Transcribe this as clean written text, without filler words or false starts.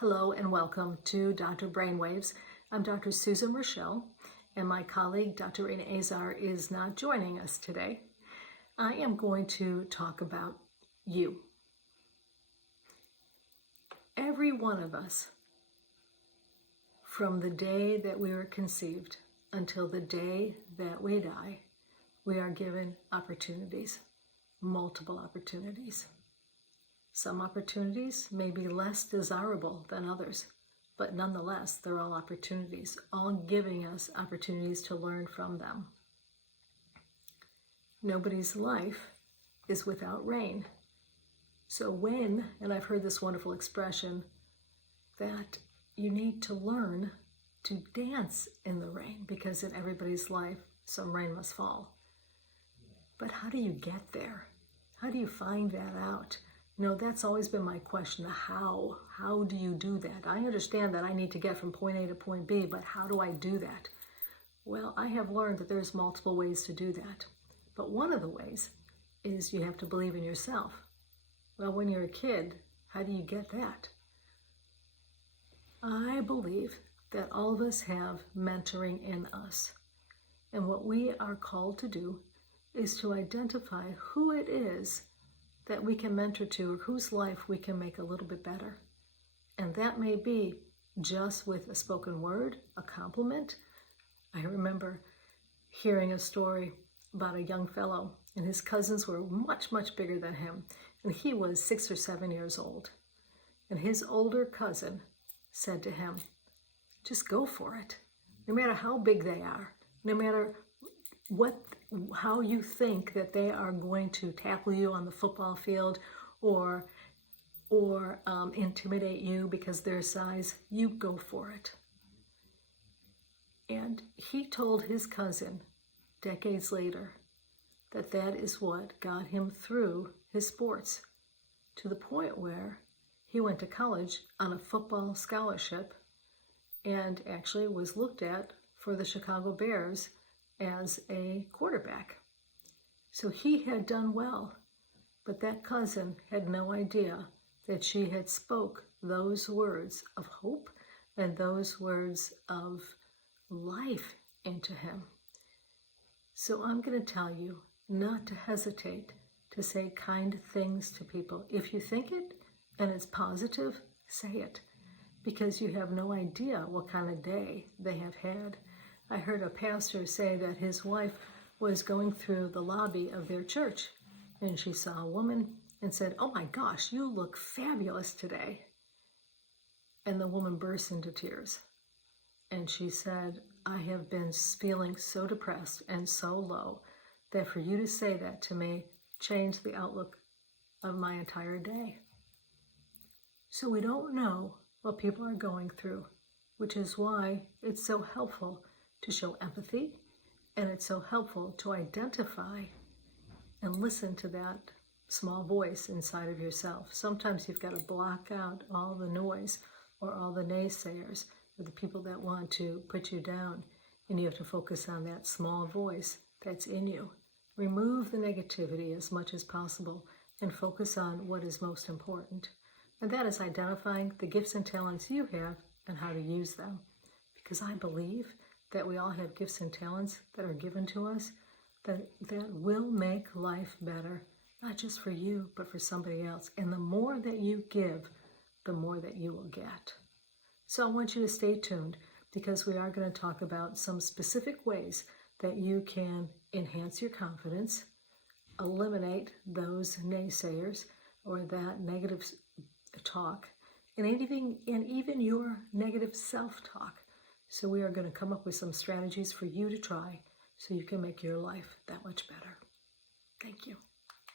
Hello and welcome to Dr. Brainwaves. I'm Dr. Susan Raschal, and my colleague Dr. Rena Azar is not joining us today. I am going to talk about you. Every one of us, from the day that we were conceived until the day that we die, we are given opportunities, multiple opportunities. Some opportunities may be less desirable than others, but nonetheless, they're all opportunities, all giving us opportunities to learn from them. Nobody's life is without rain. So and I've heard this wonderful expression, that you need to learn to dance in the rain, because in everybody's life, some rain must fall. But how do you get there? How do you find that out? That's always been my question. How? How do you do that? I understand that I need to get from point A to point B, but how do I do that? Well, I have learned that there's multiple ways to do that. But one of the ways is you have to believe in yourself. Well, when you're a kid, how do you get that? I believe that all of us have mentoring in us. And what we are called to do is to identify who it is that we can mentor to, or whose life we can make a little bit better. And that may be just with a spoken word, a compliment. I remember hearing a story about a young fellow, and his cousins were much, much bigger than him. And he was 6 or 7 years old. And his older cousin said to him, just go for it. No matter how big they are, no matter how you think that they are going to tackle you on the football field or intimidate you because their size, you go for it. And he told his cousin decades later that that is what got him through his sports, to the point where he went to college on a football scholarship and actually was looked at for the Chicago Bears as a quarterback. So he had done well, but that cousin had no idea that she had spoke those words of hope and those words of life into him. So I'm going to tell you not to hesitate to say kind things to people. If you think it and it's positive, say it, because you have no idea what kind of day they have had. I heard a pastor say that his wife was going through the lobby of their church, and she saw a woman and said, "Oh my gosh, you look fabulous today." And the woman burst into tears. And she said, "I have been feeling so depressed and so low that for you to say that to me changed the outlook of my entire day." So we don't know what people are going through, which is why it's so helpful to show empathy, and it's so helpful to identify and listen to that small voice inside of yourself. Sometimes you've got to block out all the noise or all the naysayers or the people that want to put you down, and you have to focus on that small voice that's in you. Remove the negativity as much as possible and focus on what is most important. And that is identifying the gifts and talents you have and how to use them. Because I believe that we all have gifts and talents that are given to us that will make life better, not just for you, but for somebody else. And the more that you give, the more that you will get. So I want you to stay tuned, because we are going to talk about some specific ways that you can enhance your confidence, eliminate those naysayers or that negative talk, and even your negative self-talk. So we are going to come up with some strategies for you to try so you can make your life that much better. Thank you.